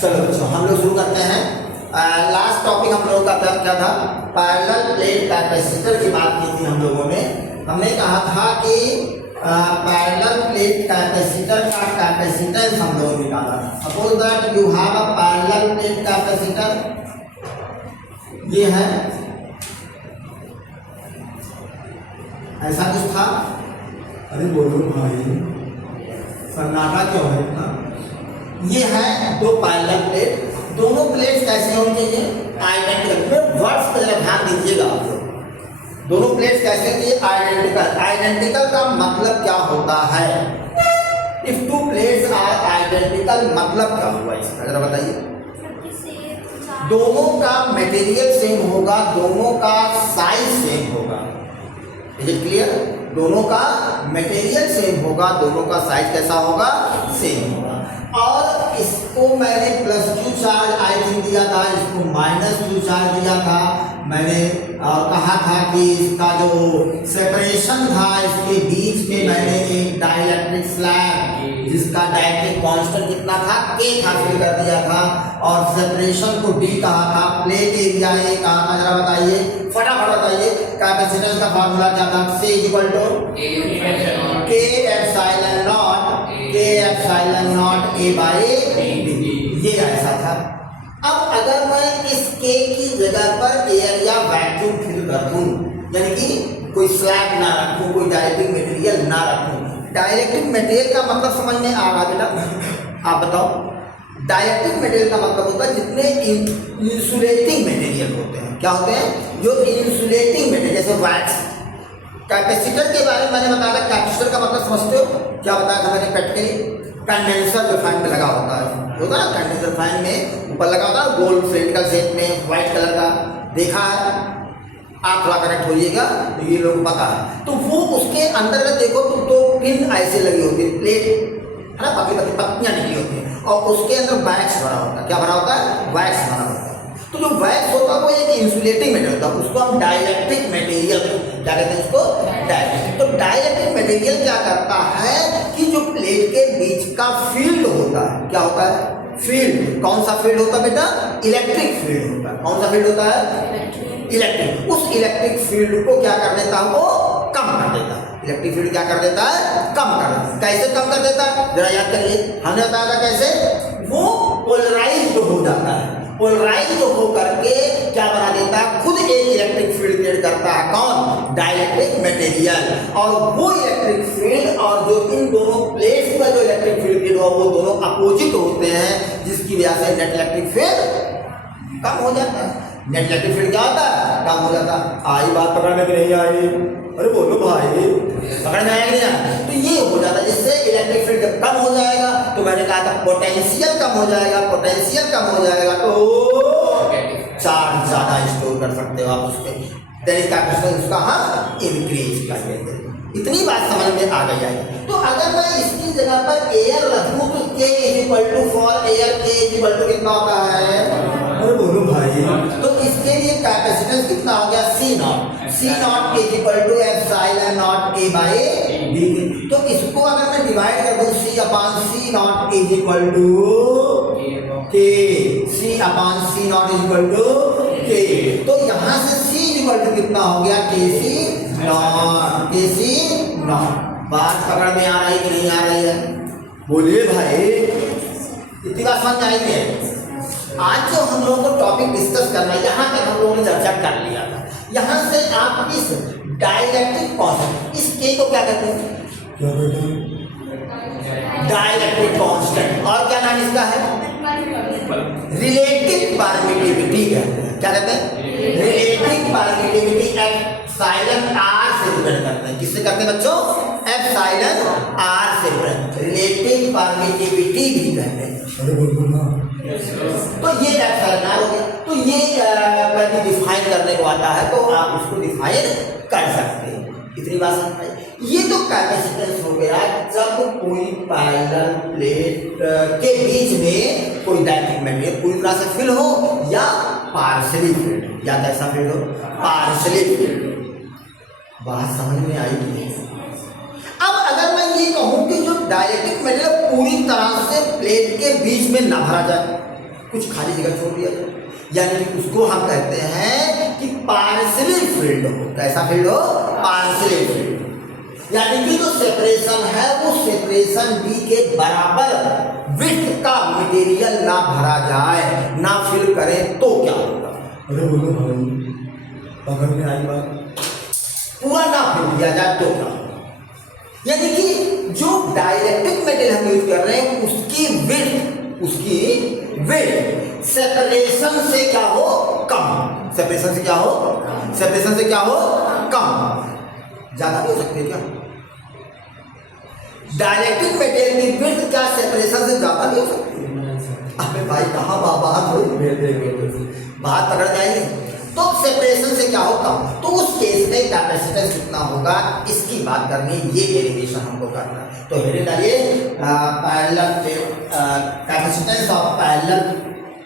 चलो बच्चों हम लोग शुरू करते हैं। लास्ट टॉपिक हम लोगों का क्या था? पैरेलल प्लेट कैपेसिटर की बात की थी हम लोगों ने। हमने कहा था कि पैरेलल प्लेट कैपेसिटर का कैपेसिटेंस हम लोग निकाला था। Suppose that you have a parallel plate capacitor, ये है, ऐसा कुछ था। अरे बोलो भाई, सन्नाटा क्यों है इतना? ये है दो पैरेलल प्लेट, दोनों प्लेट्स कैसे होनी चाहिए? आइडेंटिकल। वर्ड्स पर जरा ध्यान दीजिएगा आप लोग। दोनों प्लेट्स कैसे होती है? आइडेंटिकल। आइडेंटिकल का मतलब क्या होता है? If two plates are identical, मतलब क्या हुआ इसका जरा बताइए। दोनों का मटेरियल सेम होगा, दोनों का साइज सेम होगा। Is it clear? दोनों का मटेरियल सेम होगा, दोनों का साइज कैसा होगा? सेम होगा। और इसको मैंने +q चार्ज आई थिंक दिया था, इसको -q चार्ज दिया था। मैंने कहा था कि इसका जो सेपरेशन था इसके बीच में मैंने एक डाइलेक्ट्रिक स्लैब जिसका डाइलेक्ट्रिक कांस्टेंट कितना था? k था, फिल कर दिया था। और सेपरेशन को d कहा था। प्लेट एरिया ए कहा था, जरा बताइए, फटाफट बताइए। कैपेसिटेंस का फार्मूला क्या था? C = K epsilon not A/d। ये ऐसा था। अब अगर मैं इस K की जगह पर एयर या वैक्यूम फिल कर दूं, यानी कि कोई स्लैब ना रखूं, कोई डाइलेक्ट्रिक मटेरियल ना रखूं। डाइलेक्ट्रिक मटेरियल का मतलब समझ में आ रहा बेटा? आप बताओ। डाइलेक्ट्रिक मटेरियल का मतलब होता है जितने इंसुलेटिंग मटेरियल होते हैं। क्या होते हैं? जो इंसुलेटिंग मटेरियल, जैसे वैक्स। कैपेसिटर के बारे में मैंने बताया था। कैपेसिटर का मतलब समझते हो? क्या बताया था मैंने? प्रैक्टिकली कंडेंसर जो फैन में लगा होता है ना, कंडेंसर फैन में ऊपर लगा होता है गोल सिलेंड्रिकल शेप में, व्हाइट कलर का, देखा है? आप थोड़ा कनेक्ट होइएगा तो ये लोग पता है। तो वो उसके अंदर का देखो तो दो पिन ऐसे लगी होती है, प्लेट है ना, बाकी पत्तियां निकली होती हैं, और उसके अंदर वैक्स भरा होता है। क्या भरा होता है? वैक्स भरा होता है। तो जो वैक्स होता है वो एक इंसुलेटिंग मटेरियल होता है, उसको हम डाइलेक्ट्रिक मटेरियल क्या कहते हैं? उसको डाइलेक्ट्रिक। तो डाइलेक्ट्रिक मटेरियल क्या करता है कि जो प्लेट के बीच का फील्ड होता है, क्या होता है? फील्ड। कौन सा फील्ड होता है बेटा? इलेक्ट्रिक फील्ड होता है। कौन सा फील्ड होता है? इलेक्ट्रिक। उस इलेक्ट्रिक फील्ड को क्या कर देता है? वो कम कर देता है। इलेक्ट्रिक फील्ड क्या कर देता है? कम कर देता है। कैसे कम कर देता है? जरा याद करिए, हमने बताया था कैसे? वो पोलराइज्ड हो जाता है। पोलराइज्ड हो करके क्या बना देता है? खुद एक इलेक्ट्रिक फील्ड क्रिएट करता है। कौन? Dielectric material. और वो इलेक्ट्रिक फील्ड और जो इन दोनों प्लेट्स का जो इलेक्ट्रिक फील्ड क्रिएट हो वो दोनों अपोजिट होते हैं, जिसकी वजह से नेट इलेक्ट्रिक फील्ड कम हो जाता है। नेट इलेक्ट्रिक फील्ड क्या होता है? कम हो जाता है। आई बात पकड़ में कि नहीं आई? अरे बोलो भाई, पकड़ में आया कि नहीं? तो ये हो जाता है, जिससे इलेक्ट्रिक फील्ड जब कम हो जाएगा तो मैंने कहा था पोटेंशियल कम हो जाएगा। पोटेंशियल कम हो जाएगा तो चार्ज ज्यादा स्टोर कर सकते हो आप उसके, दैट कैपेसिटेंस उसका हम इंक्रीज कर देंगे। इतनी बात समझ में आ गई है। तो अगर मैं इसकी जगह पर एयर रखूं तो K फॉर एयर K कितना होता है? अरे बोलो भाई। तो इसके लिए कैपेसिटेंस कितना हो गया? C0 epsilon not A/d। तो इसको अगर मैं डिवाइड कर दूं C/C0 K, तो यहाँ से C कितना हो गया? KC0। बात पकड़ में आ रही कि नहीं आ रही है? बोलिए भाई, इतनी बात समझ आएगी है? आज जो हम लोगों को टॉपिक डिस्कस करना है, यहाँ तक हम लोगों ने चर्चा कर लिया था। यहाँ से आप इस डाइलेक्ट्रिक कांस्टेंट, इस K को क्या कहते हैं? क्या कहते हैं? Dielectric constant. और क्या नाम इसका है? रिलेटिव परमिटिविटी कहते हैं। क्या कहते हैं? रिलेटिव परमिटिविटी एप्सिलॉन r से डिपेंड करते हैं। किससे करते हैं बच्चों? एप्सिलॉन r से डिपेंड। रिलेटिव परमिटिविटी भी कहते हैं। तो ये एप्सिलॉन r हो गया। तो ये कभी डिफाइन करने को आता है तो आप इसको डिफाइन कर सकते हैं। इतनी बात समझ में आई? ये तो कैपेसिटेंस हो गया जब कोई पैरेलल प्लेट के बीच में कोई डाइलेक्ट्रिक मटेरियल पूरी तरह से फिल हो या पार्शियली फिल्ड, या कैसा फिल्ड हो? Partially field. बात समझ में आई कि नहीं? अब अगर मैं ये कहूं कि जो डाइलेक्ट्रिक मटेरियल पूरी तरह से प्लेट के बीच में ना भरा जाए, कुछ खाली जगह छोड़ दिया जाए, यानी कि उसको हम कहते हैं कि पार्शियली फिल्ड हो। कैसा फील्ड हो? Partially field. यानी कि जो सेपरेशन है वो सेपरेशन डी के बराबर विड्थ का मटेरियल ना भरा जाए, ना फिल करे तो क्या होगा? अरे बोलो भाई, पकड़ में आई बात। पूरा ना फिल दिया जाए तो क्या होगा? यानी कि जो डाइलेक्ट्रिक मटेरियल हम यूज कर रहे हैं उसकी विड्थ सेपरेशन से क्या हो? कम। सेपरेशन से क्या हो? सेपरेशन से क्या हो? कम। ज्यादा भी हो सकती है क्या? डाइलेक्ट्रिक मटेरियल की विड्थ क्या सेपरेशन से ज्यादा भी हो सकती है? अबे भाई कहाँ बात हो, बात पकड़ जाएगी। तो सेपरेशन से क्या हो? कम। तो उस केस में कैपेसिटेंस कितना होगा इसकी बात करनी, ये डेरिवेशन हमको करना है। तो हेरे डालिए parallel plate capacitance of parallel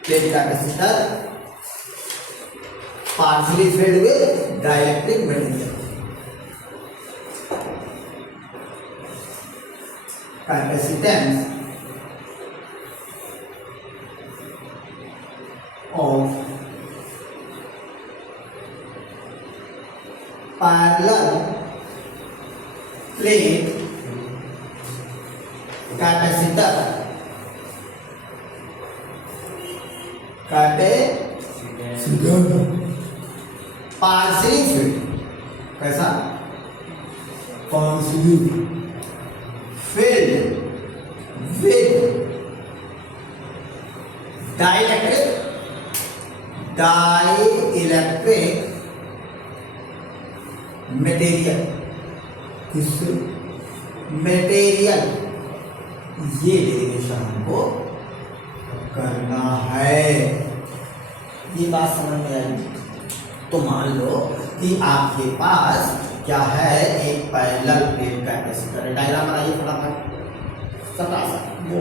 plate capacitor partially filled with dielectric material. Capacitance of parallel plate capacitor partially filled. कैसा? Partially filled with dielectric material। किससे? मटेरियल। ये डेरिवेशन हमको करना है। ये बात समझ में आई? तो मान लो कि आपके पास क्या है, एक पैरेलल प्लेट कैपेसिटर है। डायग्राम बनाइए फटाफट, सटा सा वो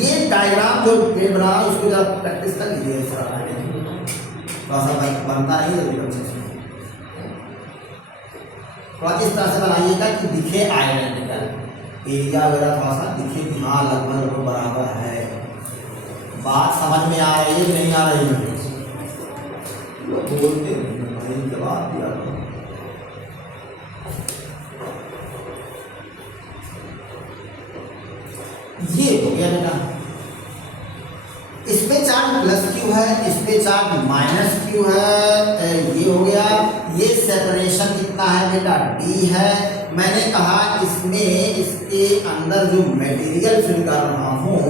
ये डायग्राम जो प्लेट बना रहा है उसको जरा प्रैक्टिस कर लीजिए। थोड़ा सा बनता नहीं जल्दी अच्छे से, थोड़ा इस तरह से बनाइएगा कि दिखे आइडेंटिकल एरिया वगैरह, थोड़ा सा दिखे कि हाँ लगभग बराबर है। बात समझ में आ रही है नहीं आ रही है? बोलते जवाब दिया। ये हो गया बेटा, इसमें चार्ज प्लस क्यू है, इसमें चार्ज माइनस क्यू है। ये हो गया। ये सेपरेशन कितना है बेटा? डी है। मैंने कहा इसमें इसके अंदर जो मटेरियल फिल कर रहा हूँ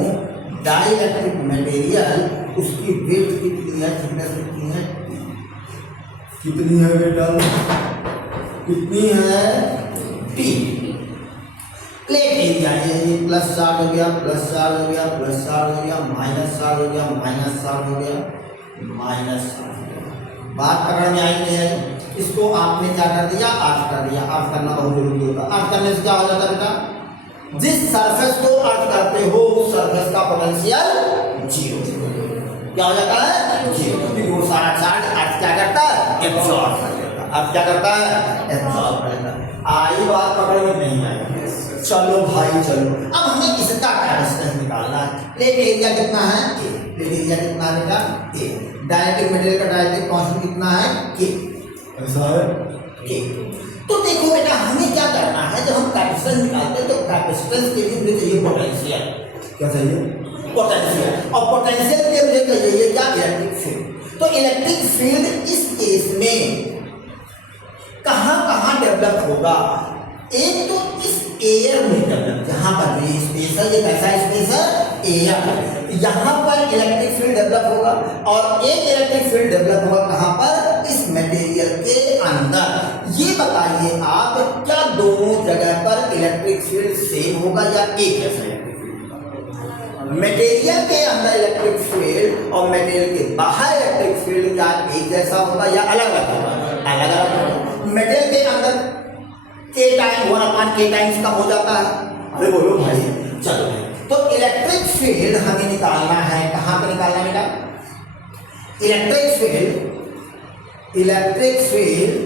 डाइलेक्ट्रिक मटेरियल, उसकी विड्थ कितनी है, थिकनेस कितनी है? कितनी है बेटा? कितनी है? टी। प्लेट एरिया ये प्लस चार्ज हो गया, प्लस चार्ज हो गया, प्लस चार्ज हो गया, माइनस चार्ज हो गया, माइनस चार्ज हो गया, माइनस चार्ज हो गया। बात पकड़ में आई नहीं आई? इसको आपने क्या कर दिया? अर्थ कर दिया। अर्थ करना बहुत जरूरी होता है। अर्थ करने से क्या हो जाता है बेटा? जिस सरफेस को अर्थ करते हो उस सरफेस का पोटेंशियल जीरो। क्या हो जाता है? जीरो। क्योंकि वो सारा चार्ज अर्थ क्या करता है? एब्सॉर्ब कर लेता है। अर्थ क्या करता है? एब्सॉर्ब कर लेता है। आई बात पकड़ में नहीं आई? चलो भाई चलो, अब हमें इसका कैपेसिटेंस निकालना है। प्लेट एरिया कितना है? ए। प्लेट एरिया कितना है बेटा? ए। डाइलेक्ट्रिक मटेरियल का डाइलेक्ट्रिक कांस्टेंट कितना है? के। ऐसा है के। तो देखो बेटा हमें क्या करना है, जब हम कैपेसिटेंस निकालते हैं तो कैपेसिटेंस के लिए मुझे चाहिए पोटेंशियल। क्या चाहिए? पोटेंशियल। और पोटेंशियल के लिए मुझे चाहिए क्या? Electric field. तो इलेक्ट्रिक फील्ड इस केस में कहाँ कहाँ डेवलप होगा? एक तो इस एयर में डेवलप, जहाँ पर भी स्पेस है, ये कैसा स्पेस है? एयर। यहाँ पर इलेक्ट्रिक फील्ड डेवलप होगा और एक इलेक्ट्रिक फील्ड डेवलप होगा कहाँ पर? इस मटेरियल के अंदर। ये बताइए आप, क्या दोनों जगह पर इलेक्ट्रिक फील्ड सेम होगा या एक जैसा इलेक्ट्रिक फील्ड? मटेरियल के अंदर इलेक्ट्रिक फील्ड और मटेरियल के बाहर इलेक्ट्रिक फील्ड क्या एक जैसा होगा या अलग अलग होगा? अलग अलग होगा। मटेरियल के अंदर के टाइम 1/k टाइम्स का हो जाता है। अरे बोलो भाई चलो। तो इलेक्ट्रिक फील्ड हमें निकालना है, कहाँ पे निकालना है बेटा? इलेक्ट्रिक फील्ड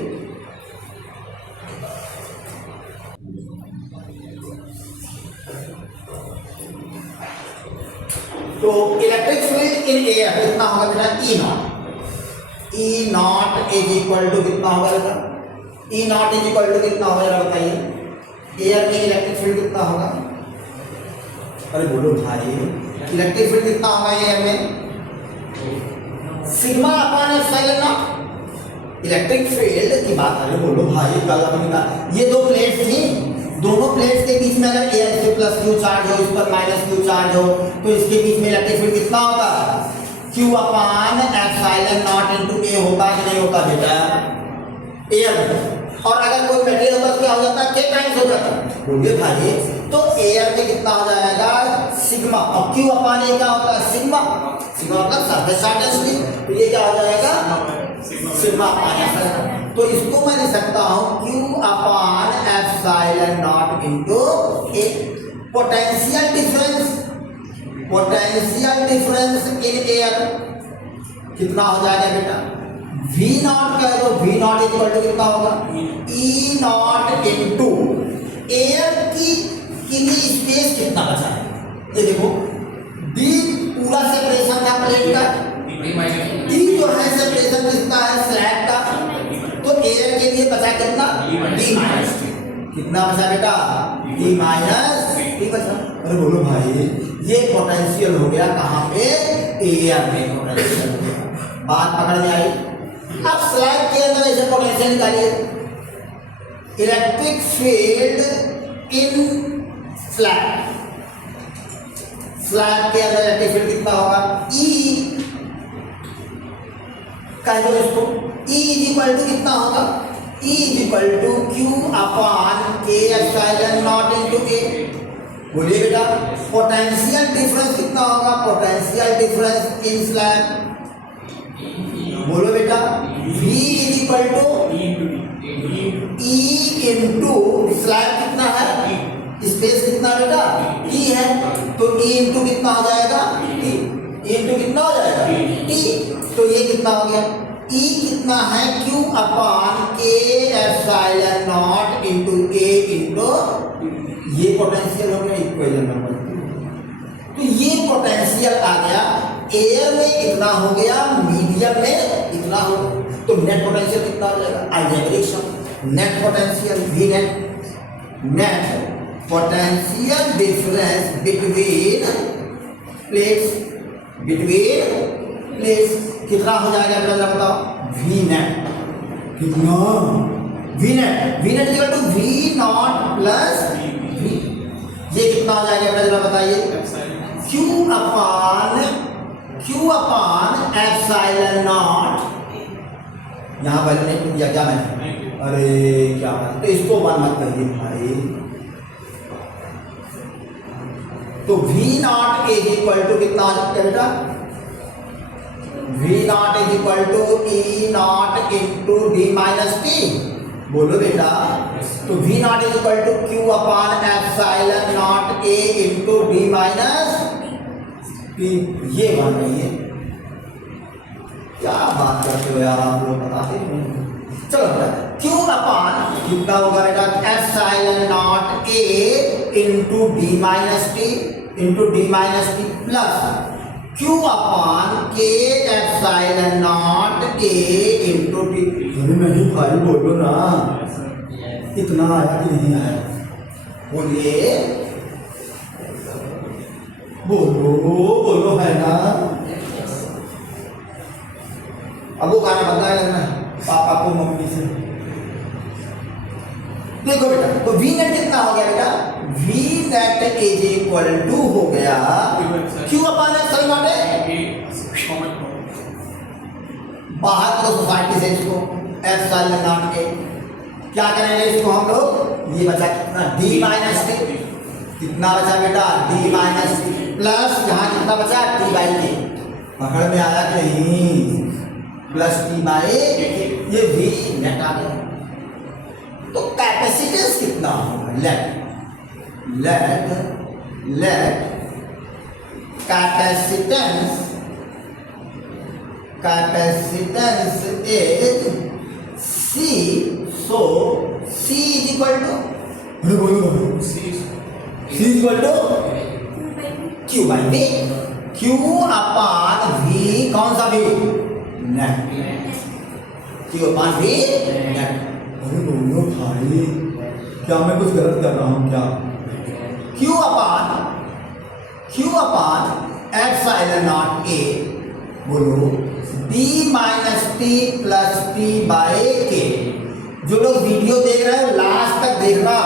तो इलेक्ट्रिक फील्ड इन एयर कितना होगा बेटा E naught. E naught is equal to कितना होगा बेटा, E naught is equal to कितना होगा जरा बताइए। एयर में इलेक्ट्रिक फील्ड कितना होगा, अरे बोलो भाई, इलेक्ट्रिक फील्ड कितना होगा एयर में, sigma upon epsilon not. Electric field की बात है, बोलो भाई कल अपनी बात, ये दो प्लेट्स थी, दोनों प्लेट्स के बीच में अगर एयर से प्लस क्यू चार्ज हो, इस पर माइनस क्यू चार्ज हो, तो इसके बीच में इलेक्ट्रिक फील्ड कितना होगा, Q upon epsilon not into A होगा कि नहीं होता बेटा एयर में। और अगर कोई मटेरियल होता तो क्या हो जाता, के टाइम्स हो जाता, बोलिए भाई। तो एयर में कितना हो जाएगा सिग्मा, और क्यू अपॉन ए क्या होता है सिग्मा, सिग्मा मतलब सरफेस चार्ज डेंसिटी, तो ये क्या हो जाएगा सिग्मा अपॉन एप्सिलॉन। तो इसको मैं लिख सकता हूं Q upon epsilon not into A. Potential difference, potential difference in air कितना हो जाएगा बेटा, V नॉट कह दो, V नॉट इक्वल टू कितना होगा, E नॉट इनटू एयर की लिए स्पेस कितना बचा है, ये देखो D पूरा सेपरेशन का प्लेट का, D जो है सेपरेशन कितना है स्लैब का, तो एयर के लिए बचा कितना D माइनस कितना बचा बेटा, D माइनस D बचा। अरे बोलो भाई, ये पोटेंशियल हो गया कहाँ पे, एयर में पोटेंशियल हो गया, बात पकड़ में आई। अब स्लैब के अंदर ऐसे पोटेंशियल निकालिए, इलेक्ट्रिक फील्ड इन स्लैब, स्लैब के अंदर इलेक्ट्रिक फील्ड कितना होगा, ई कह दो इसको, ई इज इक्वल टू कितना होगा, E is equal to Q upon K epsilon not into A. बोलिए बेटा पोटेंशियल डिफरेंस कितना होगा, पोटेंशियल डिफरेंस इन स्लैब, बोलो बेटा V is equal to E into slab कितना है, स्पेस कितना बेटा E है, तो E इंटू कितना हो जाएगा T, E इंटू कितना हो जाएगा T, तो ये कितना हो गया E कितना है Q upon K epsilon not into A into, ये पोटेंशियल हो गया इक्वेशन नंबर 2। तो ये पोटेंशियल आ गया, एयर में इतना हो गया, मीडियम में इतना हो, तो नेट पोटेंशियल कितना हो जाएगा, algebraic sum, net potential V net, net potential difference between plates, between plates कितना हो जाएगा पहले बताओ, V नेट कितना, V net, V net equal to V naught plus V, ये कितना हो जाएगा पहले बताइए, Q अपॉन एप्सिलॉन नॉट, यहाँ पहले नहीं दिया क्या मैंने, अरे क्या बात, तो इसको वन मत करिए भाई, तो V not is equal to कितना हो जाएगा बेटा, V not is equal to E not into D minus T, बोलो बेटा, तो V not is equal to Q upon epsilon not A into D minus T, ये बन रही है, क्या बात करते हो यार आप लोग, बताते नहीं। चलो बेटा Q अपॉन कितना होगा बेटा, epsilon not A into D minus T into D minus T plus Q upon K epsilon not A into T। अरे नहीं भाई बोलो ना, इतना आया कि नहीं आया, बोलिए बोलो बोलो, है ना, अब वो गाना बंदा है पापा को मम्मी से। देखो बेटा, तो V नेट कितना हो गया बेटा, V net is equal to हो गया Q upon epsilon not A, बाहर तो सोसाइटी से इसको एप्सिलॉन नॉट A, क्या करेंगे इसको हम लोग, ये बचा कितना D माइनस T, कितना बचा बेटा D माइनस T प्लस यहाँ कितना बचा T बाई K, पकड़ में आया कि नहीं, प्लस T बाई ये V नेट आ गया। तो कैपेसिटेंस कितना होगा, let capacitance is C, so C is equal to, C is equal to Q by V, Q upon V, कौन सा V? नेट। Q अपान V नेट। अरे बोलो भाई, क्या मैं कुछ गलत कर रहा हूँ क्या? Q upon epsilon not A, बोलो B minus T plus T by K। जो लोग वीडियो देख रहे हो लास्ट तक देखना,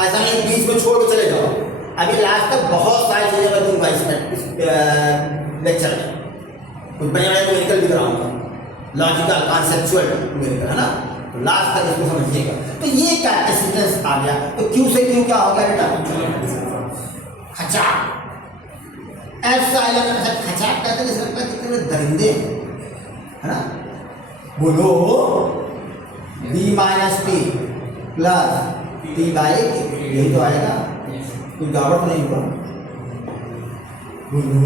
ऐसा नहीं बीच में छोड़ के चले जाओ। अभी लास्ट तक बहुत सारी चीजें मैं दूंगा इस लेक्चर में। कुछ बड़े बड़े न्यूमेरिकल भी कराऊंगा, लॉजिकल कॉन्सेप्चुअल न्यूमेरिकल, है ना? तो लास्ट तक इसको समझिएगा। तो ये कैपेसिटेंस आ गया। तो Q से Q क्या हो गया बेटा? खचा। एप्सिलॉन खचा कहते हैं, इसका कितने दरिंदे है ना? बोलो B minus T plus T by के, यही तो आएगा। कोई गड़बड़ तो नहीं हुआ? बोलो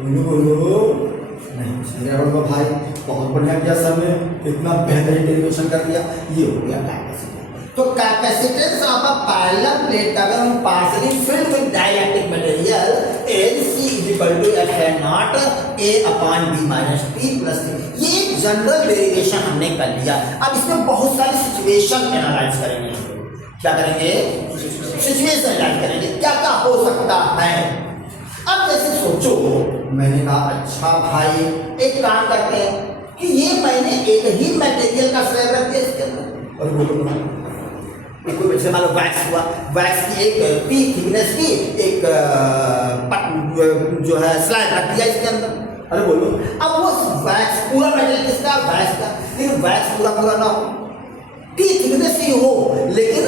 बोलो बोलो। नहीं गड़बड़ हुआ भाई, बहुत बढ़िया किया सर ने, इतना बेहतरीन डेरिवेशन कर दिया। ये हो गया कैपेसिटेंस। तो capacitance of a parallel plate अगर हम partially filled with dielectric material L C equal to epsilon not A upon B minus T plus T, ये जनरल डेरिवेशन हमने कर लिया। अब इसमें बहुत सारी सिचुएशन एनालाइज करेंगे। क्या करेंगे? सिचुएशन एनालाइज करेंगे, क्या क्या हो सकता है। अब जैसे सोचो, मैंने कहा अच्छा भाई एक काम करते हैं कि ये मैंने एक ही मटेरियल का स्लैब रख दिया इसके अंदर। अरे बोलो जैसे मान लो वैक्स हुआ, वैक्स की एक पी थिकनेस की एक जो है स्लैब रख दिया इसके अंदर। अरे बोलो, अब वो वैक्स पूरा मटेरियल किसका? वैक्स का। लेकिन वैक्स पूरा ना हो, पी थिकनेस ही हो, लेकिन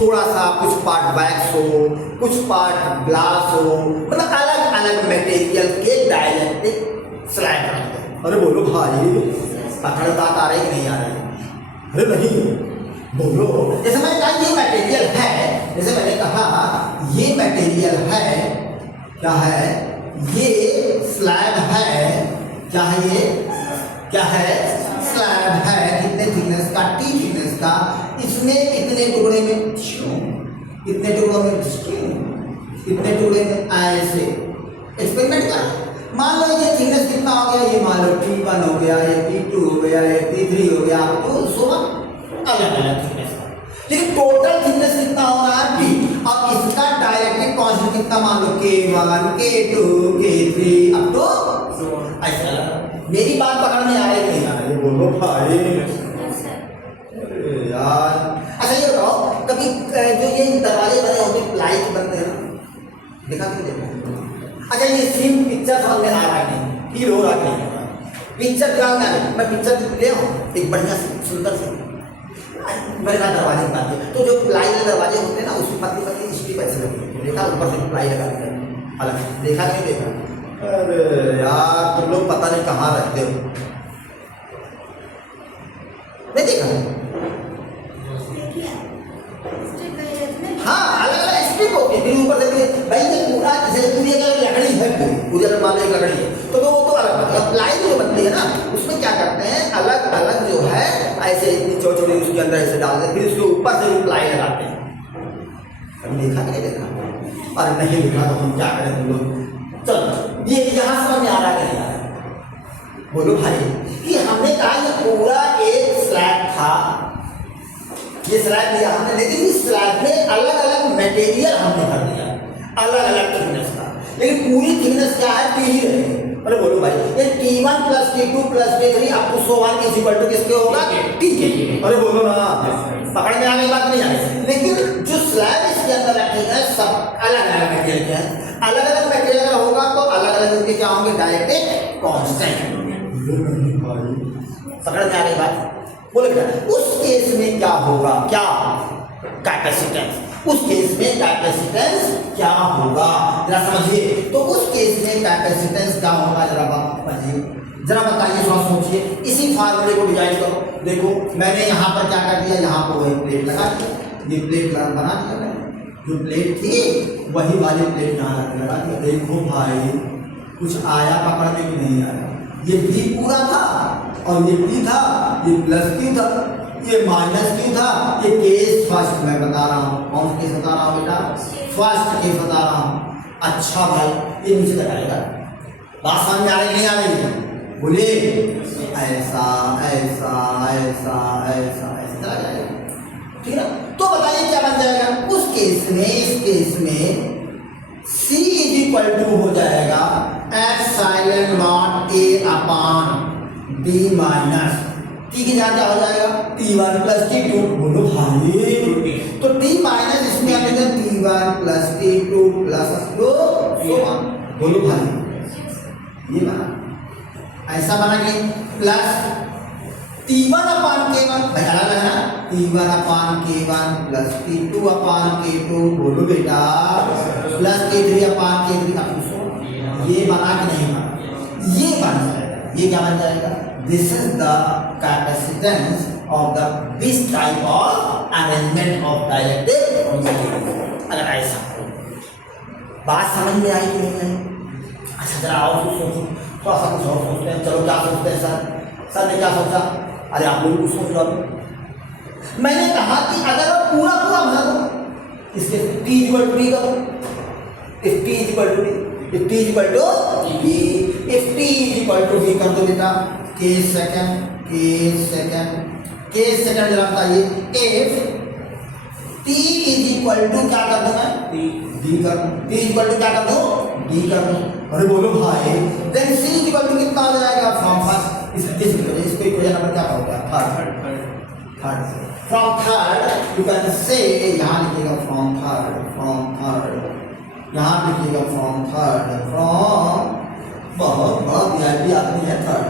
थोड़ा सा कुछ पार्ट वैक्स हो, कुछ पार्ट ग्लास हो, मतलब अलग अलग मटेरियल के डाइलेक्ट्रिक स्लैब रख दो। अरे बोलो भाई, पकड़ बात आ रही कि नहीं आ रही? अरे नहीं बोलो। जैसे मैंने कहा ये मटेरियल है, जैसे मैंने कहा ये मटेरियल है, क्या है? ये स्लैब है, क्या है? ये क्या है? स्लैब है। कितने थिकनेस का? टी थिकनेस का। इसमें इतने टुकड़े में, इतने टुकड़ों में, इतने टुकड़े में ऐसे एक्सपेरिमेंट कर। मान लो ये थिकनेस कितना हो गया? ये मान लो T1 हो गया, ये T2 हो गया, ये T3 हो गया, तो सो अलग अलग थिकनेस। लेकिन टोटल थिकनेस कितना हो रहा है? T। और इसका डायरेक्टली कांस्टेंट कितना? मान लो K1, K2, K3 up to ऐसा। मेरी बात पकड़ में आ रही है? नहीं आ रही? बोलो भाई। अरे यार, अच्छा ये बताओ, कभी जो ये दरवाजे बने होते प्लाई के बनते हैं ना, देखा कि देखा? अच्छा ये सीन पिक्चर समझ में आ रहा है नहीं? फील हो रहा है नहीं? पिक्चर क्या होता है? मैं पिक्चर ले आऊँ एक बढ़िया सी सुंदर सी, मेरे साथ दरवाजे की बात है, तो जो प्लाई के दरवाजे होते हैं ना उसमें पतली पतली स्ट्रिप ऐसे लगती है, देखा ऊपर से प्लाई लगा दिया अलग, देखा नहीं देखा? अरे यार तुम लोग पता नहीं कहाँ रहते हो, नहीं देखा? हाँ अलग अलग स्ट्रिप होती है, फिर ऊपर से भाई ये पूरा जैसे पूरी अगर लकड़ी है, पूरी अगर मान लो एक लकड़ी है तो वो तो अलग बात है। प्लाई जो बनती है ना उसमें क्या करते हैं, अलग अलग जो है ऐसे इतनी छोटी छोटी उसके अंदर ऐसे डालते हैं, फिर उसके ऊपर से प्लाई लगाते हैं। कभी देखा कि नहीं देखा? अरे नहीं देखा तो हम क्या करें तुम लोग? चलो ये यहाँ समझ में आ रहा है? बोलो भाई कि हमने कहा ये पूरा एक स्लैब था, ये स्लैब लिया हमने, लेकिन इस स्लैब में अलग अलग मटेरियल हमने भर दिया, अलग अलग थिकनेस का, लेकिन पूरी थिकनेस क्या है? T ही रहेगी। अरे बोलो भाई ये T1 plus T2 plus T3 up to 1 is equal to किसके होगा? T के। अरे बोलो ना, पकड़ में आने की बात नहीं आ रही, लेकिन जो स्लैब इसके अंदर रखे हैं सब अलग अलग मटेरियल के हैं, अलग अलग मटेरियल अगर होगा तो अलग अलग इनके क्या होंगे? Direct constant. पकड़ में आ गई बात? बोले बेटा उस केस में क्या होगा? क्या कैपेसिटेंस? उस केस में कैपेसिटेंस क्या होगा जरा समझिए। तो उस केस में कैपेसिटेंस क्या होगा जरा समझिए, जरा बताइए, थोड़ा सोचिए, इसी फार्मूले को डिजाइन करो। देखो मैंने यहाँ पर क्या कर दिया, यहाँ पर वही प्लेट लगा दिया, ये प्लेट बना दिया मैंने, जो प्लेट थी वही वाली प्लेट यहाँ लगा दिया। देखो भाई कुछ आया पकड़ में कि नहीं आया? ये भी पूरा था और ये भी था, ये प्लस क्यों था, ये माइनस क्यों था? ये केस फर्स्ट मैं बता रहा हूँ। कौन केस बता रहा हूँ बेटा? फर्स्ट केस बता रहा हूँ। अच्छा भाई, ये नीचे तक आएगा। बात समझ में आ रही नहीं आ रही? बोलिए। ऐसा ऐसा ऐसा ऐसा ऐसा चला जाएगा, ठीक है। तो बताइए क्या बन जाएगा उस केस में? इस केस में C इज इक्वल टू हो जाएगा epsilon not A upon D minus T की जगह क्या हो जाएगा? T1 plus T2। बोलो भाई, तो T माइनस इसमें आ जाएगा T1 प्लस T2 प्लस तो बोलो भाई, ये बना, ऐसा बना कि प्लस T1 अपान K1, भाई अलग है ना, T1 अपान K1 प्लस T2 अपान K2। बोलो बेटा, प्लस K3 अपान K3। आप पूछो ये बना कि नहीं बना? ये बन जाएगा। ये क्या बन जाएगा? This is the capacitance of the this type of arrangement of dielectric material. अगर ऐसा बात समझ में आई कि नहीं आई? अच्छा जरा और कुछ सोचो, थोड़ा सा कुछ और सोचते हैं। चलो क्या सोचते हैं सर ने क्या सोचा? अरे आप लोग कुछ सोच लो। मैंने कहा कि अगर आप पूरा पूरा भर दो इसके T इक्वल टू B करो, if T equal to B, if T equal to B, if T equal to B कर दो बेटा, K सेकंड जरा बताइए। if T is equal to क्या कर दूं मैं? D कर दूं। T इक्वल टू क्या कर दूं? D कर दूं। अरे बोलो भाई, देन C इक्वल टू कितना आ जाएगा? फ्रॉम फर्स्ट, इसको इक्वेशन नंबर क्या होता है? Third. From third you can say, यहाँ लिखिएगा फ्रॉम थर्ड, यहाँ लिखिएगा फ्रॉम थर्ड, फ्रॉम बहुत वीआईपी आदमी है थर्ड।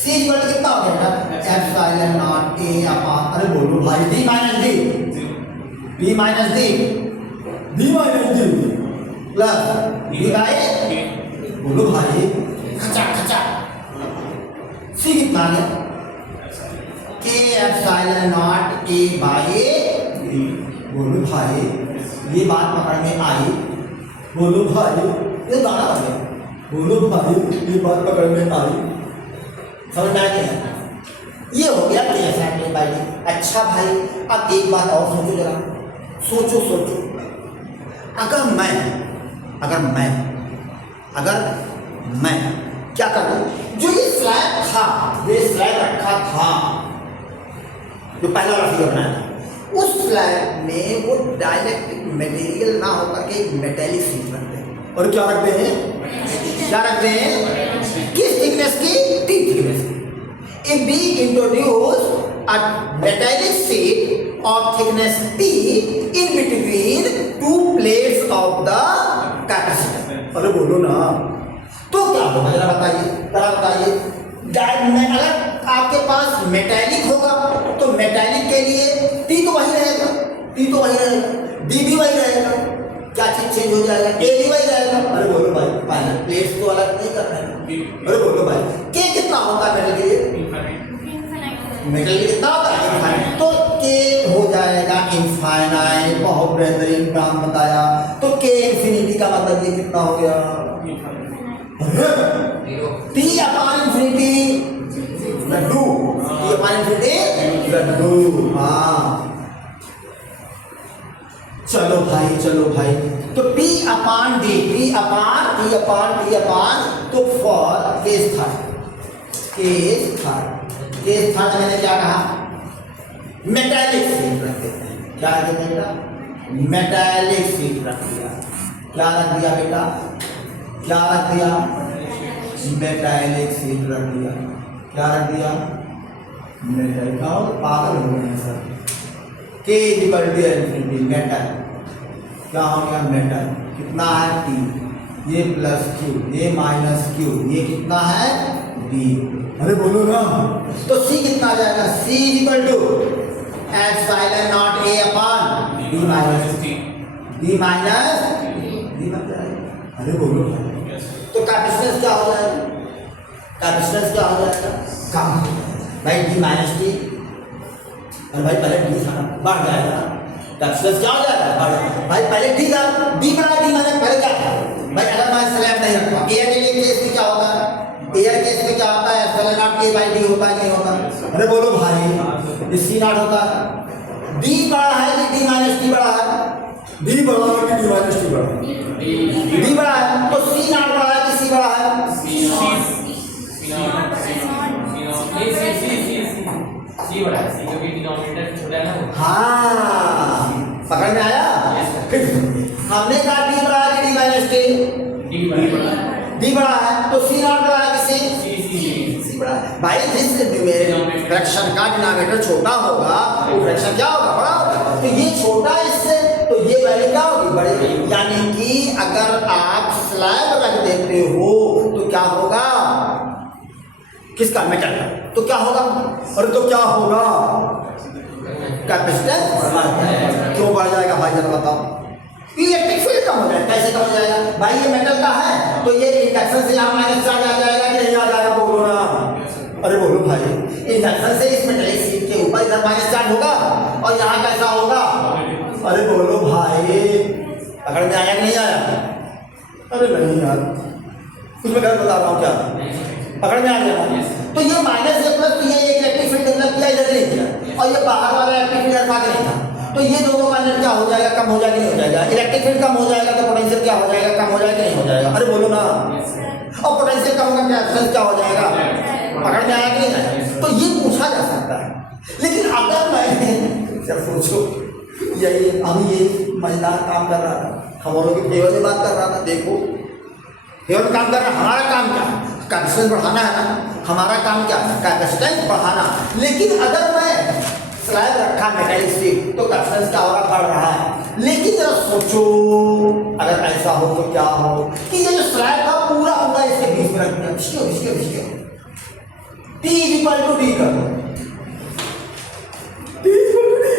C इक्वल टू कितना हो गया? एप्सिलॉन नॉट A अपान, अरे बोलो भाई, D minus D minus D plus D by, बोलो भाई, खचा C कितना आ गया? K epsilon not A by D। बोलो भाई, ये बात पकड़ में आई? बोलो भाई, ये गाना आ गया। बोलो भाई, ये बात पकड़ में आई? समझ में आ गया? ये हो गया एप्सिलॉन बाई D। अच्छा भाई, अब एक बात और सोचो जरा, सोचो। अगर मैं क्या करूं? जो ये स्लैब था, ये स्लैब रखा था, जो पहला वाला फिगर बनाया था, उस स्लैब में वो डाइलेक्ट्रिक मटेरियल ना होकर के एक मेटेलिक शीट रखते हैं। और क्या रखते हैं? किस थिकनेस की? T थिकनेस की। If we introduce a metallic sheet of thickness T in between two plates of the capacitor, अरे बोलो ना, तो क्या होगा जरा बताइए। अगर आपके पास मेटेलिक होगा तो मेटेलिक के लिए T तो वही रहेगा, D भी वही रहेगा, क्या चीज चेंज हो जाएगा? A भी वही रहेगा। अरे बोलो भाई, फाइनल प्लेट्स तो अलग नहीं कर रहे हैं। अरे बोलो भाई, K कितना होता है मेटल के लिए? मेटल के कितना होता है? इनफाइनाइट। तो K हो जाएगा इनफाइनाइट। बहुत बेहतरीन काम बताया। तो K इंफिनिटी का मतलब ये कितना हो गया? T अपान इंफिनिटी लड्डू, T अपान इंफिनिटी लड्डू। हाँ, चलो भाई, तो P अपान D, T अपान, तो फॉर केस थर्ड मैंने क्या कहा? मेटालिक शीट रख देते हैं। क्या रख देते बेटा? मेटालिक शीट रख दिया। क्या रख दिया बेटा? मेटालिक शीट रख दिया। क्या रख दिया? मेटल का। पागल हो गए हैं sir. K equal to infinity metal, क्या हो गया? मेटल कितना है? T, ये प्लस Q, ये माइनस Q, ये कितना है? D। अरे बोलो ना, तो C कितना आ जाएगा? C equal to epsilon not A upon D minus D बन जाएगा। अरे बोलो, तो कैपेसिटेंस क्या हो जाएगा? कम भाई, D माइनस T। अरे भाई पहले D था, बढ़ जाएगा। कैपेसिटेंस क्या हो जाएगा? बढ़ जाएगा। भाई पहले D था, D बढ़ा, D माइनस पहले क्या था? भाई अगर मैं स्लैब नहीं रखता, एयर के लिए केस में क्या होता है? एयर केस में क्या होता है? Epsilon not K by D होता है कि नहीं होता? अरे बोलो भाई, C नॉट होता है। D बड़ा है कि D माइनस T बड़ा है? डी बड़ा है कि डी माइनस टी बड़ा है? डी बड़ा है तो सी नॉट बड़ा है कि सी बड़ा है? सी बड़ा है, सी क्योंकि डिनोमिनेटर छोटा है ना। हाँ, पकड़ में आया? फिर हमने कहा डी बड़ा है कि डी माइनस टी? डी बड़ा है, डी बड़ा है तो सी नॉट बड़ा है कि सी? सी बड़ा है। भाई जिस फ्रैक्शन का डिनोमिनेटर छोटा होगा वो फ्रैक्शन क्या होगा? बड़ा होगा। तो ये छोटा है इससे तो ये वैल्यू क्या होगी? बड़ी। यानी कि अगर आप स्लैब रख देते हो तो क्या होगा? किसका? मेटल का। तो क्या होगा? और तो क्या होगा? कैपेसिटेंस बढ़ जाएगा। क्यों बढ़ जाएगा भाई जरा बताओ? इलेक्ट्रिक फील्ड कम हो जाएगा। कैसे कम हो जाएगा? भाई ये मेटल का है तो ये इंडक्शन से यहाँ माइनस चार्ज आ जाएगा कि नहीं आ जाएगा? बोलो ना। अरे बोलो भाई, इंडक्शन से इस मेटलिक शीट के ऊपर इधर माइनस चार्ज होगा और यहाँ कैसा होगा? अरे बोलो भाई, पकड़ में आया कि नहीं आया? अरे नहीं यार, कुछ मैं गलत बता रहा हूँ क्या? पकड़ में आ गया? तो ये माइनस ए प्लस तो ये एक इलेक्ट्रिक फील्ड डेवलप किया, इधर नहीं किया, और ये बाहर वाला इलेक्ट्रिक फील्ड आगे नहीं था। तो ये दोनों का एनर्जी क्या हो जाएगा? कम हो जाएगा नहीं हो जाएगा? इलेक्ट्रिक फील्ड कम हो जाएगा तो पोटेंशियल क्या हो जाएगा? कम हो जाएगा नहीं हो जाएगा? अरे बोलो ना। और पोटेंशियल कम होगा क्या एब्सेंस क्या हो जाएगा? पकड़ में आया कि नहीं आया? तो ये पूछा जा सकता है। लेकिन अगर मैं क्या सोचो, यही अभी ये मजेदार काम कर रहा था, हम लोगों की फेवर में बात कर रहा था। देखो फेवर में काम कर रहा है, हमारा काम क्या है? कैपेसिटेंस बढ़ाना है ना। हमारा काम क्या है? कैपेसिटेंस बढ़ाना। लेकिन अगर मैं स्लैब रखा मेटलिक शीट तो कैपेसिटेंस क्या होगा? बढ़ रहा है। लेकिन जरा सोचो अगर ऐसा हो तो क्या हो कि ये जो स्लैब था पूरा पूरा इसके बीच में रख दिया, T इक्वल टू डी कर दो। T इक्वल टू डी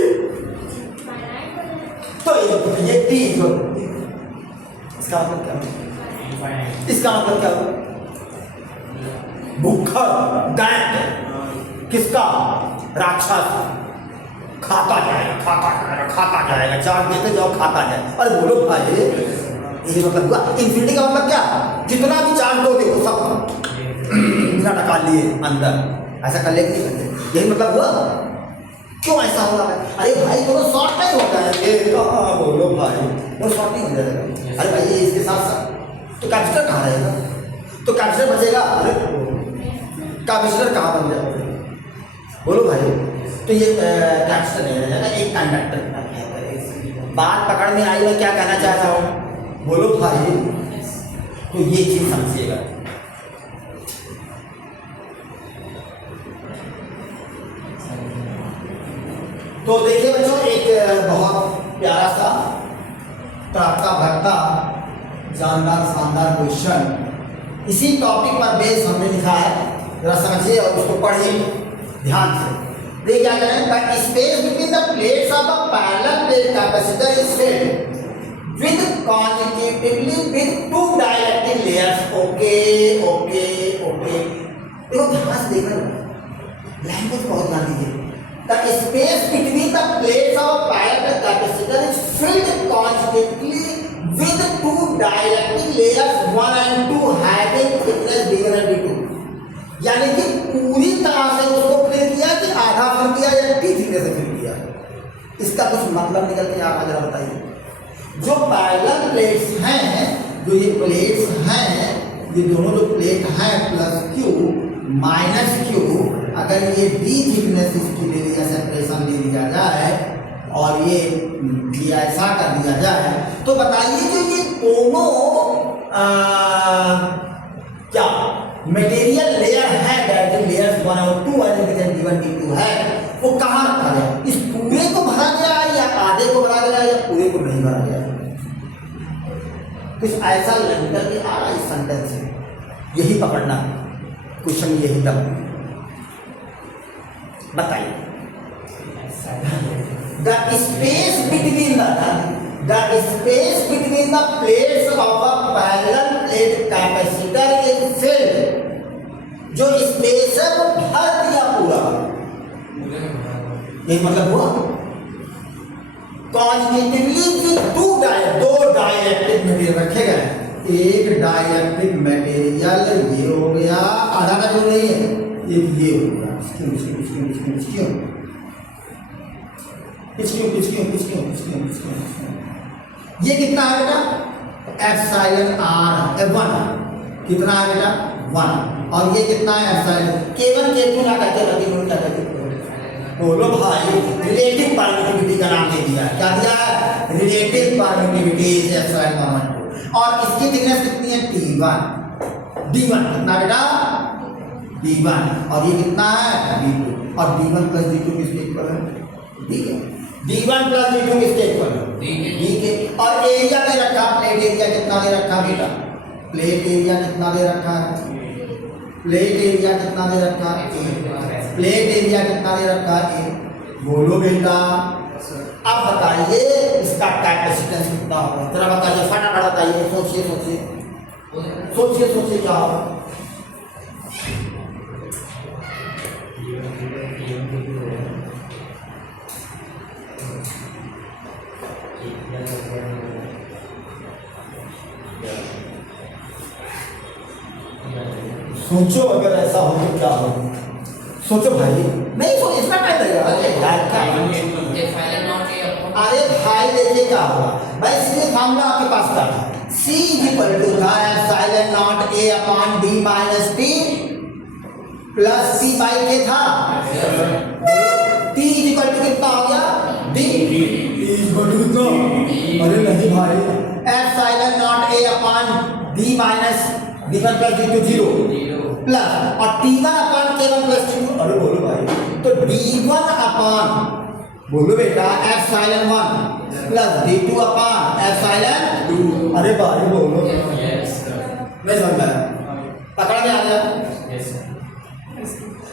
तो ये T इक्वल टू डी, इसका मतलब क्या? इसका मतलब क्या? भूखा दैट किसका? राक्षस खाता जाएगा, खाता जाएगा, खाता जाएगा, चार्ज देते जाओ खाता जाए। अरे बोलो भाई, ये मतलब हुआ इंफिनिटी का मतलब क्या? जितना भी चार्ज दोगे वो सब बिना निकाल लिए अंदर। ऐसा कर लेंगे नहीं करते, यही मतलब हुआ। क्यों ऐसा होगा? अरे भाई दोनों शॉर्ट नहीं हो जाएंगे। बोलो भाई, वो शॉर्ट नहीं हो जाएगा। अरे भाई ये इसके साथ साथ तो कैपेसिटर कहाँ रहेगा? तो कैपेसिटर बचेगा। अरे कैपेसिटर कहाँ बन जाएगा? बोलो भाई, तो ये कैपेसिटर नहीं रहेगा, एक कंडक्टर। बात पकड़ में आई? मैं क्या कहना चाहता हूँ? बोलो भाई, तो ये चीज समझिएगा। तो देखिए बच्चों, एक बहुत प्यारा सा तड़कता भड़कता जानदार शानदार क्वेश्चन इसी टॉपिक पर बेस हमने लिखा है। जरा समझिए और उसको पढ़िए ध्यान से। देखिए क्या करें? The space between the plates of a parallel plate capacitor is filled with consecutively with two dielectric layers. Okay okay okay, देखो ध्यान से देखना, लैंग्वेज बहुत ध्यान दीजिए। The space between the plates of a parallel capacitor is filled constantly with two dielectric layers, 1 and 2, having thickness d1 and d2। यानी कि पूरी तरह से उसको फिल किया कि आधा फिल किया या टी थिकनेस से फिल किया। इसका कुछ मतलब निकल के आ रहा है, जरा बताइए। जो पैरेलल प्लेट्स हैं, जो ये प्लेट्स हैं, ये दोनों जो प्लेट हैं प्लस क्यू माइनस क्यू, अगर ये डी थिकनेस इसकी ले लिया, सेपरेशन ले लिया जाए और ये ऐसा कर दिया जाए तो बताइए कि ये दोनों क्या मटेरियल लेयर है, डायरेक्ट लेयर्स 1 और 2 D1 D2 है, वो कहाँ रखा गया? इस पूरे को भरा गया है या आधे को भरा गया या पूरे को नहीं भरा गया? कुछ ऐसा निकल के आ रहा है इस सेंटेंस से, यही पकड़ना क्वेश्चन, यही तब बताइए। The space between the plates of a parallel plate capacitor is filled. जो स्पेस है वो भर दिया पूरा, यही मतलब हुआ। कॉन्जिक्यूटिवली विद दो डाइलेक्ट्रिक मटेरियल रखे गए। एक डाइलेक्ट्रिक मटेरियल ये हो गया, आधा का जो नहीं है, एक ये हो गया। ये कितना है बेटा, एप्सिलॉन आर 1, कितना है बेटा 1, और ये कितना है एप्सिलॉन K1 K2 ना कहते बोलो भाई, रिलेटिव परमिटिविटी का नाम दे दिया, क्या दिया है, रिलेटिव परमिटिविटी इज एप्सिलॉन 1 और इसकी थिकनेस कितनी है T1 D1 कितना बेटा D1 और ये कितना है D2 और D1 प्लस D2 किसके इक्वल है, ठीक है, D1 प्लस D2 किसके इक्वल है, ठीक है। और एरिया दे रखा, प्लेट एरिया कितना दे रखा बेटा, प्लेट एरिया कितना दे रखा है, प्लेट एरिया कितना दे रखा है, प्लेट एरिया कितना दे रखा है, बोलो बेटा। अब बताइए इसका कैपेसिटेंस कितना होगा, जरा बताइए फटाफट बताइए, सोचिए सोचिए सोचिए सोचिए क्या होगा, सोचो अगर ऐसा हो तो क्या हो, सोचो भाई, नहीं सोच इसका टाइम लगेगा, अरे यार क्या, अरे भाई देखिए क्या होगा भाई, इसलिए फार्मूला आपके पास था C इक्वल टू था epsilon not A upon D minus T plus C by K था, T इक्वल टू कितना हो गया D इक्वल टू कितना, अरे नहीं भाई, epsilon not A upon D minus D1 plus D2 0 plus और T1 upon K1 plus T2, अरे बोलो भाई, तो D1 अपॉन बोलो बेटा epsilon 1 plus D2 upon epsilon 2, अरे भाई बोलो, नहीं समझा, पकड़ में आ गया,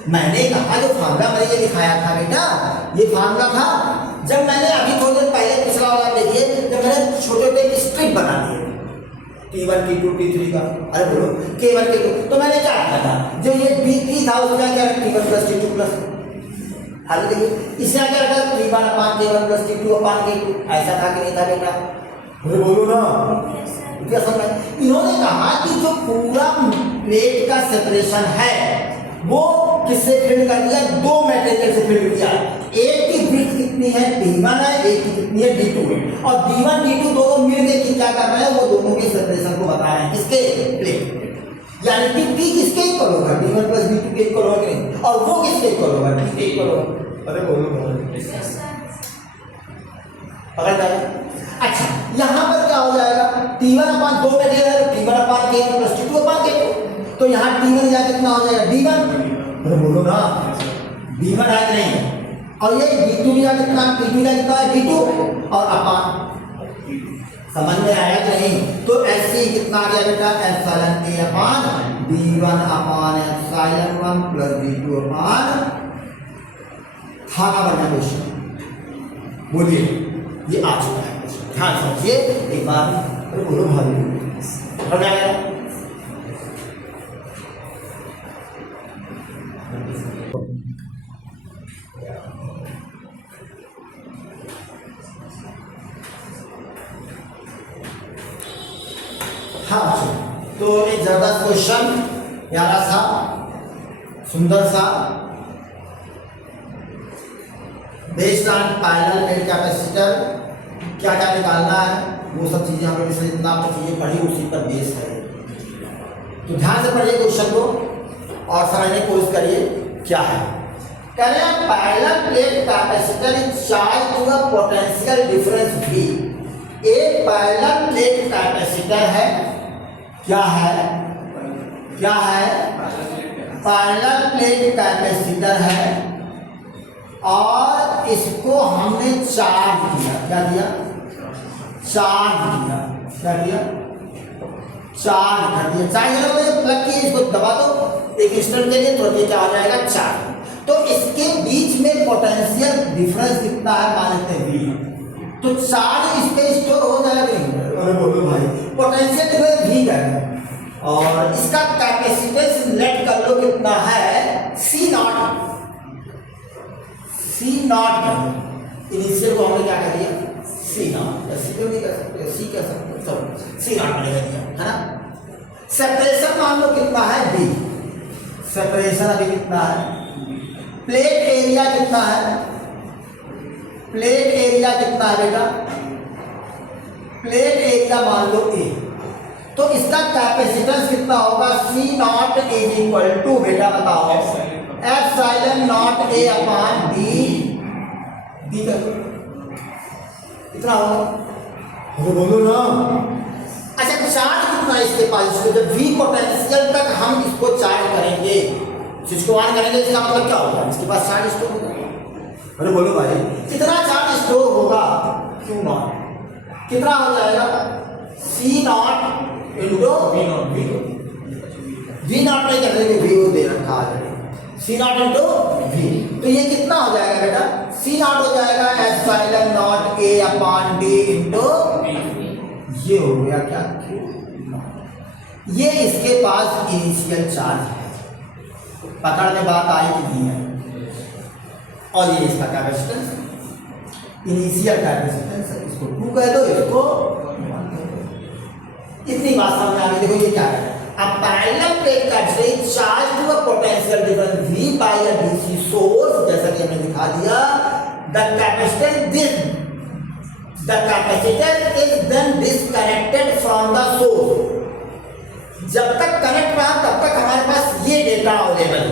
मैंने कहा जो फार्मूला मैंने ये दिखाया था बेटा, ये फार्मूला था जब मैंने अभी थोड़ी देर पहले पिछला वाला देखिए, जब मैंने छोटे छोटे स्ट्रिप बना दिए T1 T2 T3 का, अरे बोलो K1 K2, तो मैंने क्या किया था, जो ये B3 था उसका क्या T1 प्लस T2 प्लस, हाल देखिए इससे क्या रखा T1 upon K1 plus T2 upon K2, ऐसा था कि नहीं था बेटा, अरे बोलो ना, क्या समझ, इन्होंने कहा कि जो पूरा प्लेट का सेपरेशन है वो किससे फिल्ड कर दिया, दो मटेरियल से फिल्ड किया, एक की विड्थ कितनी है D1 है, एक की कितनी है D2 है, और D1 D2 दोनों मिलकर क्या कर रहे हैं, वो दोनों के सेपरेशन को बता रहे हैं, किसके प्लेट, यानी कि T किसके इक्वल होगा, D1 प्लस D2 के इक्वल होगा नहीं, और वो किसके इक्वल होगा, T के इक्वल होगा, अरे बोलो पकड़ जाएगा। अच्छा यहाँ पर क्या हो जाएगा, T1 अपॉन दो material T1 upon K1 plus T2 upon K2, तो यहाँ T1 या कितना हो जाएगा D1, अरे बोलो ना, D1 है कि नहीं, और ये D2 या कितना T2 या कितना है D2 और अपॉन, समझ में आया कि नहीं, तो ऐसे ही कितना आ गया बेटा epsilon A upon D1 upon epsilon 1 plus D2 upon, खाना बनना क्वेश्चन, बोलिए ये आ चुका है, ध्यान समझिए एक बार, अरे बोलो भाई, हो जाएगा। हाँ तो एक जबरदस्त क्वेश्चन, प्यारा सा सुंदर सा, based on parallel plate capacitor क्या क्या निकालना है, वो सब चीज़ें हम लोग जितना आपने चीज़ें पढ़ी उसी पर बेस है, तो ध्यान से पढ़िए क्वेश्चन को और समझने की कोशिश करिए क्या है, कह रहे हैं parallel plate capacitor is charge to a potential difference V, एक पैरेलल प्लेट कैपेसिटर है, क्या है, क्या है, पैरेलल प्लेट कैपेसिटर है और इसको हमने चार्ज किया, क्या दिया, चार्ज किया, क्या दिया, चार्ज कर दिया, चार्ज प्लग किए, इसको दबा दो एक इंस्टेंट के लिए, तुरंत क्या हो जाएगा चार्ज, तो इसके बीच में पोटेंशियल डिफरेंस कितना है, मान लेते हैं V, तो चार्ज इस पे स्टोर हो जाएगा नहीं, अरे बोलो भाई, पोटेंशियल डिफरेंस V का है और इसका कैपेसिटेंस लेट कर लो कितना है C0, C0 कर लो, इनिशियल को हमने क्या कर दिया C0, C क्यों नहीं कर सकते, C कह सकते, चलो C0 मैंने कर दिया है ना, सेपरेशन मान लो कितना है B, सेपरेशन अभी कितना है, प्लेट एरिया कितना है, प्लेट एरिया कितना है बेटा, प्लेट एरिया मान लो ए, तो इसका कैपेसिटेंस कितना होगा? सी नॉट इज इक्वल टू, बेटा बताओ, epsilon not A upon D, D का कितना होगा? अरे बोलो ना। अच्छा चार्ज कितना है इसके पास? इसको जब V पोटेंशियल तक हम इसको चार्ज करेंगे, स्विच को ऑन करेंगे, इसका मतलब क्या होगा? इसके पास चार्ज स्टोर होगा। अरे बोलो भाई। कितना चार्ज स्टोर होगा? Q नॉट कितना हो जाएगा? C not into V not V not नहीं कर रहे, V को दे रखा है, C नॉट इंटू V, तो ये कितना हो जाएगा बेटा? C नॉट हो जाएगा epsilon not A upon D into, ये हो गया क्या? ये इसके पास इनिशियल चार्ज है, पकड़ में बात आई कि नहीं है? और ये इसका कैपेसिटेंस, इनिशियल कैपेसिटेंस, इसको 2 कह दो, इसको 1 कह दो। इतनी बात समझ आ गई। देखो ये क्या है, अब parallel plate capacitance charge to a potential difference V by a DC source, जैसा कि हमने दिखा दिया, the capacitance the capacitor is then disconnected from the source। जब तक कनेक्ट रहा तब तक हमारे पास ये डेटा अवेलेबल है,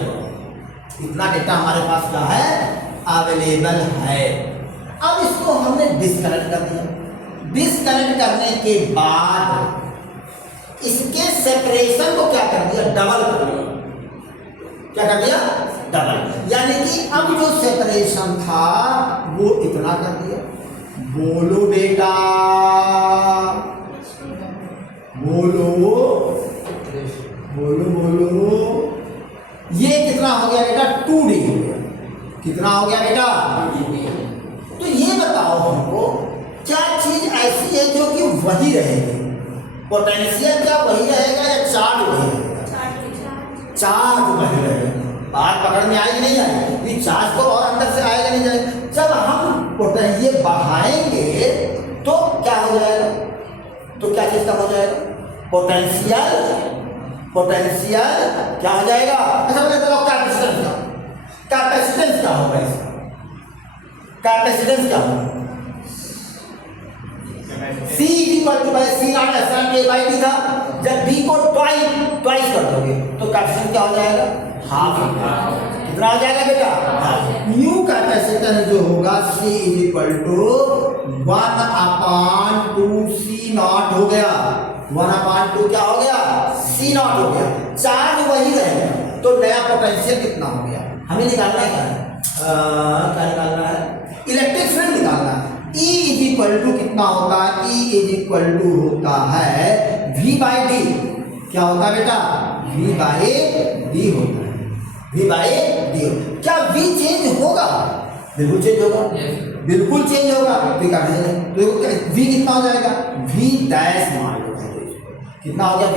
इतना डेटा हमारे पास क्या है? अवेलेबल है। अब इसको हमने डिस्कनेक्ट कर दिया, डिस्कनेक्ट करने के बाद इसके सेपरेशन को क्या कर दिया? डबल कर दिया। क्या कर दिया? डबल, यानी कि अब जो सेपरेशन था वो इतना कर दिया। बोलो बेटा, बोलो बोलो बोलो, ये कितना हो गया बेटा? 2D हो गया। कितना हो गया बेटा? तो ये बताओ हमको, क्या चीज ऐसी है जो कि वही रहेगी? पोटेंशियल क्या वही रहेगा या चार्ज वही रहेगा? चार्ज वही रहेगा। बात पकड़ में आएगी नहीं आएगी? ये चार्ज तो और अंदर से आएगा नहीं जाएगा। जब हम पोटेंशियल बढ़ाएंगे तो क्या हो जाएगा? तो क्या चीज का हो जाएगा? पोटेंशियल, पोटेंशियल क्या हो जाएगा? अच्छा बताओ कैपेसिटेंस क्या? कैपेसिटेंस क्या होगा इसका? कैपेसिटेंस क्या होगा? C equal to C not epsilon A by D था। जब B को ट्वाइस कर दोगे तो कैपेसिटेंस क्या हो जाएगा? हाफ। कितना हो जाएगा बेटा? न्यू कैपेसिटेंस जो होगा C equal to 1 upon 2C not हो गया। 1 अपॉन 2 क्या हो गया? C नॉट हो गया। चार्ज वही रहेगा, तो नया पोटेंशियल कितना हो गया? हमें निकालना है क्या निकालना है? इलेक्ट्रिक फील्ड निकालना है। E इज इक्वल टू कितना होता है? E इज इक्वल टू होता है V बाई D। क्या होता है बेटा? V बाई D होता है। V by D। क्या V चेंज होगा? बिल्कुल चेंज होगा, बिल्कुल चेंज होगा। तो V कितना हो जाएगा? V डैश मान लो, कितना हो गया?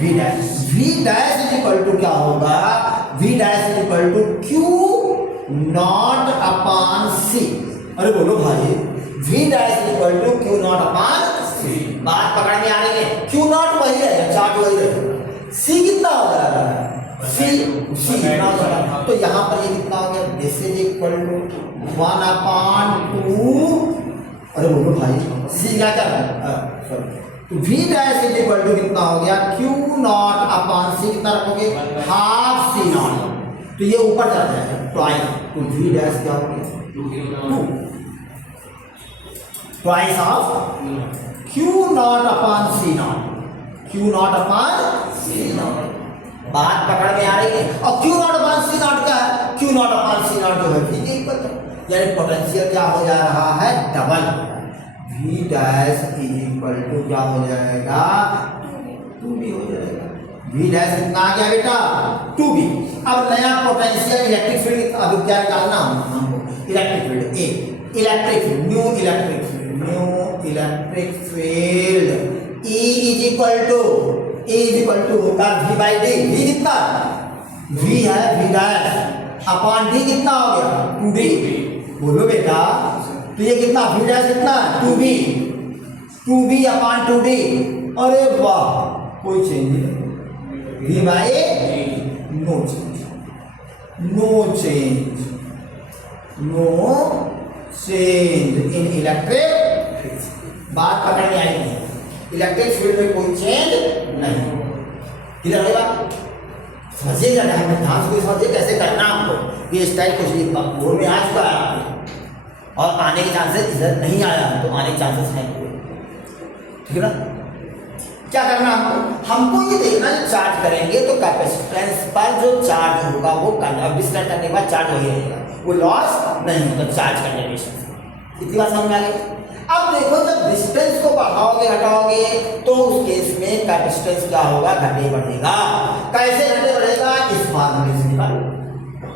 V dash. V dash is equal to क्या होगा? V dash is equal to Q not upon C। अरे बोलो भाई, V dash is equal to Q not upon C। बात पकड़ में आ रही है? Q नॉट वही रहेगा, चार्ज वही रहेगा। C कितना हो जाएगा? C कितना हो जाएगा? तो यहाँ पर ये कितना हो गया? This is equal to 1 upon 2। अरे बोलो भाई, C क्या कर रहा है? तो V dash is equal to कितना हो गया? Q not upon C। कितना रखोगे? Half C not. तो ये ऊपर चला जाएगा ट्वाइस, तो V डैश क्या हो गया? 2 twice of Q not upon C not. Q not upon C not. बात पकड़ में आ रही है? और Q not upon C not क्या है? Q not upon C not जो है V के इक्वल है, यानी पोटेंशियल क्या हो जा रहा है? Double. V dash is equal to क्या हो जाएगा? 2B हो जाएगा। V डैश कितना आ गया बेटा? 2B। अब नया पोटेंशियल इलेक्ट्रिक फील्ड, अब क्या निकालना हमको? Electric field A, electric field, new electric field, new electric field E is equal to होगा V बाई D। V कितना? V है V डैश अपॉन D कितना हो गया? 2D। बोलो बेटा, तो ये कितना? V डैश कितना? 2B upon 2D। अरे वाह, कोई चेंज नहीं। V by no change, no change, no change in electric. बात पकड़ में आएगी? इलेक्ट्रिक फील्ड में कोई चेंज नहीं। क्लियर है बात? समझिए जाना है, ध्यान से समझिए कैसे करना आपको। ये स्टाइल कुछ भी बोर्ड में आ चुका है आपके, और आने के चांसेस इधर नहीं आया तो आने के चांसेस हैं, ठीक है ना? क्या करना हमको ये देखना है, चार्ज करेंगे तो कैपेसिटेंस पर जो चार्ज होगा वो डिस्कनेक्ट करने के बाद चार्ज वही रहेगा, वो लॉस नहीं होता चार्ज कंजर्वेशन से। इतनी बात समझ में आ गई? अब देखो जब डिस्टेंस को बढ़ाओगे घटाओगे तो उस केस में कैपेसिटेंस क्या होगा, घटे बढ़ेगा। कैसे घटे बढ़ेगा, इस फार्मूले से निकालो।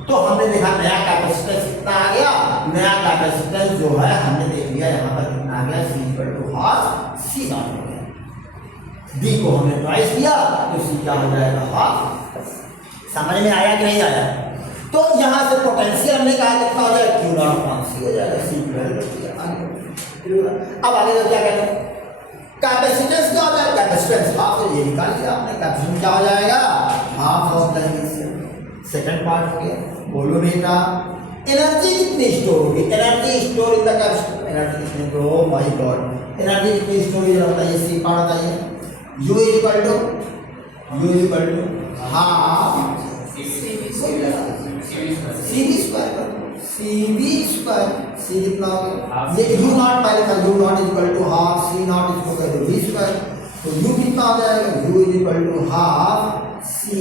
तो हमने देखा नया कैपेसिटेंस कितना आ गया, नया कैपेसिटेंस जो है हमने देख लिया यहाँ पर कितना आ गया, C = ½ C नॉट हो गया। D को हमने ट्वाइस दिया तो C क्या हो जाएगा, ½ समझ में आया कि नहीं आया? तो यहाँ से पोटेंशियल हमने कहा कितना हो जाएगा, Q0/C हो जाएगा, C की वैल्यू अब आगे तो क्या करें, कैपेसिटेंस क्या हो जाएगा, कैपेसिटेंस हाफ है, ये निकाल लिया आपने, कैपेसिटेंस क्या हो जाएगा, half of the second part हो गया। बोलो बेटा एनर्जी कितनी स्टोर होगी, energy store in the capacitor, energy कितनी, ओ माय गॉड एनर्जी कितनी स्टोर होता है, ये सी पार्ट बताइए। U = हाफ CV², C कितना हो गया, ये U नॉट पहले था, U नॉट = ½ C नॉट इसको कह दो V², तो U कितना हो जाएगा, U = ½ CV²।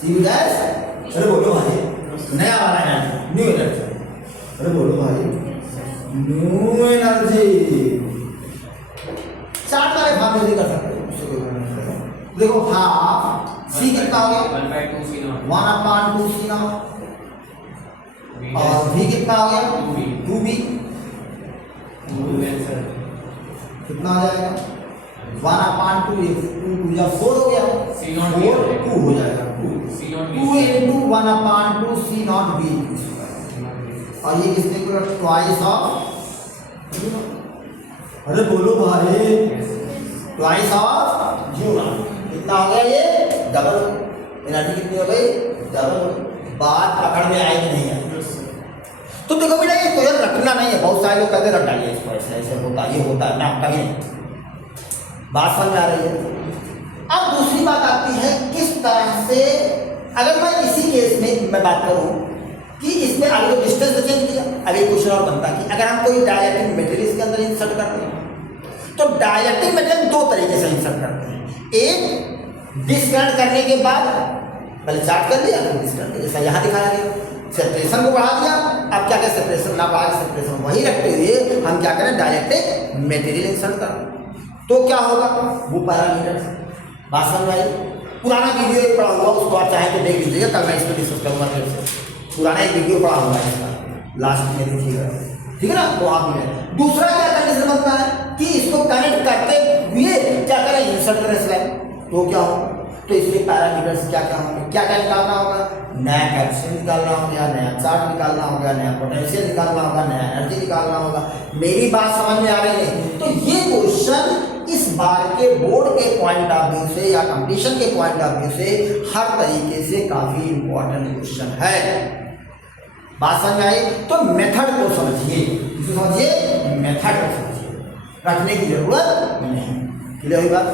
CV डैश, अरे बोलो भाई नया वाला है, न्यू एनर्जी, अरे बोलो भाई न्यू एनर्जी। चार्ट वाले फार्मूले से कर सकते हो, देखो हाफ C कितना हो गया, 1/2 C नॉट, 1/2 C नॉट, और V कितना हो गया, 2B कितना हो जाएगा, 1/2 ये 2 या 4 हो गया, C नॉट 2 हो जाएगा, 2 × 1/2 C नॉट B, और ये किसने पूरा ट्वाइस ऑफ, अरे बोलो भाई ट्वाइस ऑफ U नॉट कितना हो गया, ये डबल, एनर्जी कितनी हो गई, डबल। बात पकड़ में आई कि नहीं आई? तो देखो बेटा ये क्वेश्चन रखना नहीं है, बहुत सारे लोग कहते रख डालिए इसको, ऐसे ऐसे होता ये होता है ना, कभी नहीं। बात समझ में आ रही है? अब दूसरी बात आती है किस तरह से, अगर मैं इसी केस में मैं बात करूं कि इसमें अगर तो डिस्टेंस तो चेंज किया, अभी क्वेश्चन और बनता कि अगर हम कोई डाइलेक्ट्रिक मटेरियल इसके अंदर इंसर्ट करते हैं तो डाइलेक्ट्रिक मटेरियल दो तरीके से इंसर्ट करते हैं। एक डिस्कनेक्ट करने के बाद पहले चार्ज कर दिया, फिर डिस्कनेक्ट, जैसा यहाँ दिखाया गया, सेपरेशन को बढ़ा दिया। अब क्या करें, सेपरेशन ना बढ़ा, सेपरेशन वही रखते हुए हम क्या करें, डाइलेक्ट्रिक मटेरियल इंसर्ट करें, तो क्या होगा, वो पैरामीटर। बात समझ आई? पुराना वीडियो एक पड़ा हुआ, उसको आप चाहें तो देख लीजिएगा, कल मैं इस पर डिस्कस करूँगा फिर से। पुराना एक वीडियो पड़ा हुआ है इसका, लास्ट में देखिएगा, ठीक है ना? तो आप में दूसरा क्या कंडीशन बनता है कि इसको कनेक्ट करते हुए क्या करें, इंसर्ट करें स्लाइड, तो क्या हो, तो इसमें पैरामीटर्स क्या क्या होंगे, क्या क्या निकालना होगा, नया कैपेसिटेंस निकालना होगा, नया चार्ज निकालना होगा, नया पोटेंशियल निकालना होगा, नया एनर्जी निकालना होगा। मेरी बात समझ में आ रही है? तो ये क्वेश्चन इस बार के बोर्ड के पॉइंट ऑफ व्यू से या कंपटीशन के पॉइंट ऑफ व्यू से हर तरीके से काफी इंपॉर्टेंट क्वेश्चन है। बात समझ में आई? तो मेथड को समझिए, मेथड को समझिए, रखने की जरूरत नहीं। क्लियर हुई बात?